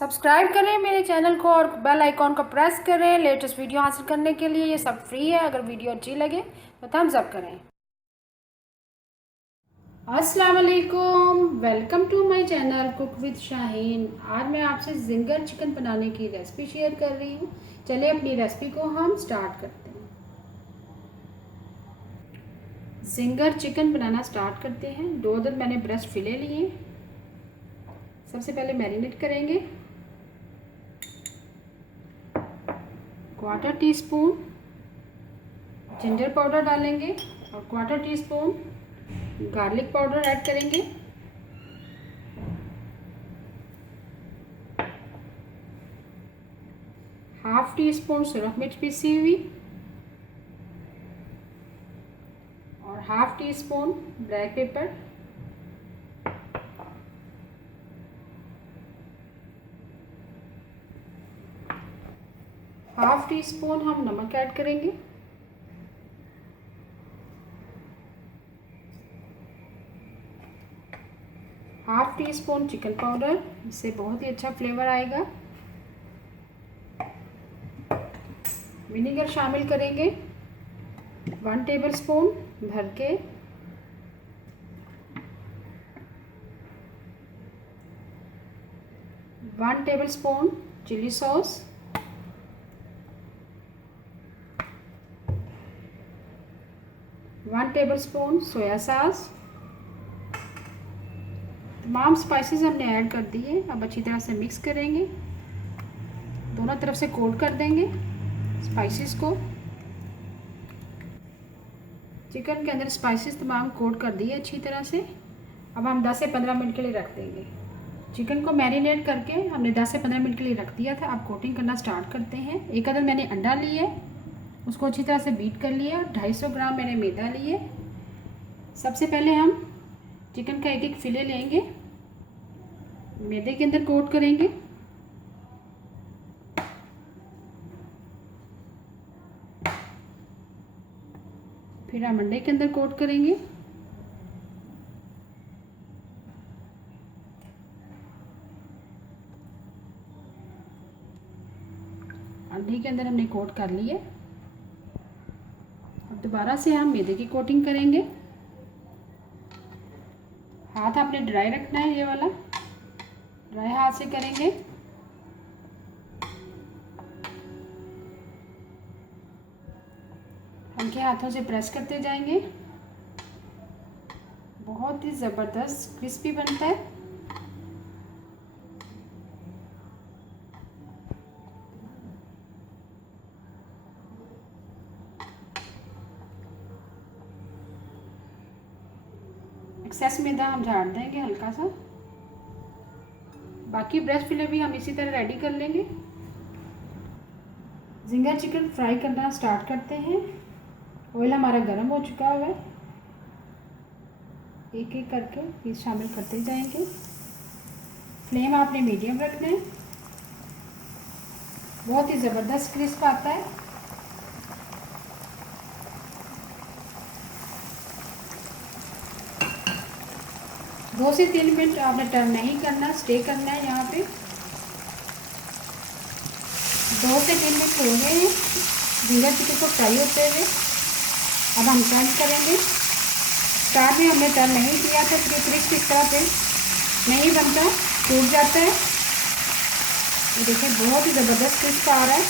Subscribe करें मेरे channel को और बेल आइकॉन को प्रेस करें लेटेस्ट वीडियो हासिल करने के लिए। ये सब फ्री है। अगर वीडियो अच्छी लगे तो थम्स अप करें। अस्सलाम वालेकुम, welcome to my channel cook with Shaheen. आज मैं आपसे जिंगर चिकन बनाने की रेसिपी शेयर कर रही हूँ। चलिए अपनी रेसिपी को हम स्टार्ट करते हैं। जिंगर चिकन बनाना स्टार्ट करते हैं। 2 अदद मैंने ब्रेस्ट फिले लिए। सबसे पहले मैरिनेट करेंगे। 1/4 टीस्पून जिंजर पाउडर डालेंगे और 1/4 टीस्पून गार्लिक पाउडर ऐड करेंगे। हाफ टी स्पून सुरख मिर्च पीसी हुई और half tea spoon black pepper. Half tea spoon हम नमक ऐड करेंगे। Half tea spoon chicken powder, इससे बहुत ही अच्छा फ्लेवर आएगा। विनेगर शामिल करेंगे 1 टेबलस्पून भर के। One tablespoon chilli sauce, 1 tablespoon soya sauce. तमाम स्पाइसेस हमने ऐड कर दिए। अब अच्छी तरह से मिक्स करेंगे। दोनों तरफ से कोट कर देंगे स्पाइसेस को। चिकन के अंदर स्पाइसेस तमाम कोट कर दिए अच्छी तरह से। अब हम 10 से 15 मिनट के लिए रख देंगे। चिकन को मैरिनेट करके हमने 10 से 15 मिनट के लिए रख दिया था। अब कोटिंग करना स्टार्ट करते हैं। 1 अदद मैंने अंडा लिए, उसको अच्छी तरह से बीट कर लिया। 250 ग्राम मैंने मैदा लिए। सबसे पहले हम चिकन का एक फिले लेंगे, मैदे के अंदर कोट करेंगे। फिर हम अंडे के अंदर कोट करेंगे। अंडे के अंदर हमने कोट कर लिए। अब दोबारा से हम मैदे की कोटिंग करेंगे। हाथ आपने ड्राई रखना है, ये वाला ड्राई हाथ से करेंगे। हल्के हाथों से प्रेस करते जाएंगे। बहुत ही ज़बरदस्त क्रिस्पी बनता है। एक्सेस मैदा हम झाड़ देंगे हल्का सा। बाकी ब्रेस्ट फिले भी हम इसी तरह रेडी कर लेंगे। जिंगर चिकन फ्राई करना स्टार्ट करते हैं। ऑयल हमारा गर्म हो चुका हुआ है। एक एक करके पीस शामिल करते जाएंगे। फ्लेम आपने मीडियम रखना है। बहुत ही ज़बरदस्त क्रिस्प आता है। दो से 3 मिनट आपने टर्न नहीं करना, स्टे करना है यहाँ पे। 2 से 3 मिनट हो गए हैं जिंगर चिकन को फ्राई होते हुए। अब हम टर्न करेंगे। स्टार्ट में हमने टर्न नहीं किया था क्योंकि क्रिस्प इस तरह पे नहीं बनता, टूट जाता है। ये देखिए बहुत ही ज़बरदस्त क्रिस्प आ रहा है।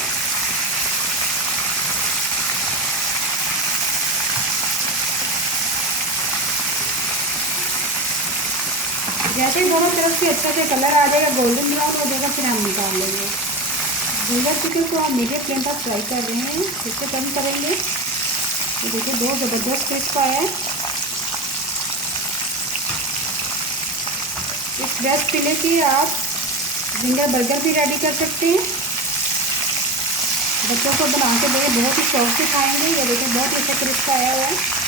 जैसे ही दोनों तरफ से अच्छा से कलर आ जाएगा, गोल्डन ब्राउन हो जाएगा, फिर हम निकाल लेंगे। जिंगर चिकन को हम मीडियम फ्लेम पर फ्राई कर रहे हैं। इससे टर्न करेंगे। ये देखिए बहुत ज़बरदस्त क्रिस्प आया है। इस ब्रेस्ट फिले की आप जिंगर बर्गर भी रेडी कर सकते हैं। बच्चों को बना के दें, बहुत ही शौक से खाएंगे। ये देखिए बहुत ही अच्छा क्रिस्प आया हुआ है।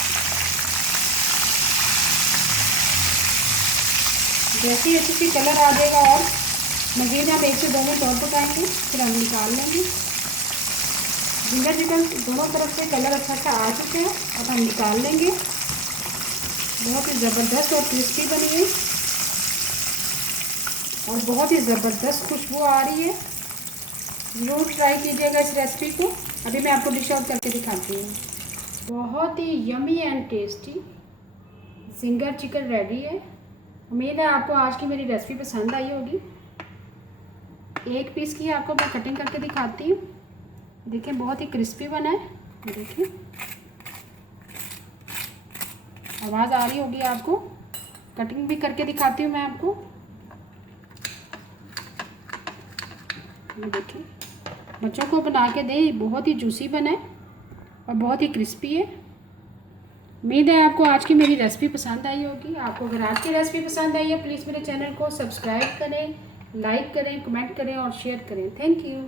जैसे ही अच्छी सी कलर आ जाएगा और मज़ीद हम 1 से 2 मिनट और पकाएंगे, फिर हम निकाल लेंगे। जिंगर चिकन दोनों तरफ से कलर अच्छा सा आ चुके हैं। अब हम निकाल लेंगे। बहुत ही ज़बरदस्त और क्रिस्पी बनी है। और बहुत ही ज़बरदस्त खुशबू आ रही है। ज़रूर ट्राई कीजिएगा इस रेसिपी को। अभी मैं आपको डिश आउट करके दिखाती हूँ। बहुत ही yummy and tasty zinger chicken ready है। उम्मीद है आपको आज की मेरी रेसिपी पसंद आई होगी। एक पीस की आपको मैं कटिंग करके दिखाती हूँ। देखिए बहुत ही क्रिस्पी बना है। देखिए आवाज़ आ रही होगी आपको। कटिंग भी करके दिखाती हूँ मैं आपको। देखिए बच्चों को बना के दें, बहुत ही जूसी बना है और बहुत ही क्रिस्पी है। उम्मीद है आपको आज की मेरी रेसिपी पसंद आई होगी। आपको अगर आज की रेसिपी पसंद आई है प्लीज़ मेरे चैनल को सब्सक्राइब करें, लाइक करें, कमेंट करें और शेयर करें। Thank you.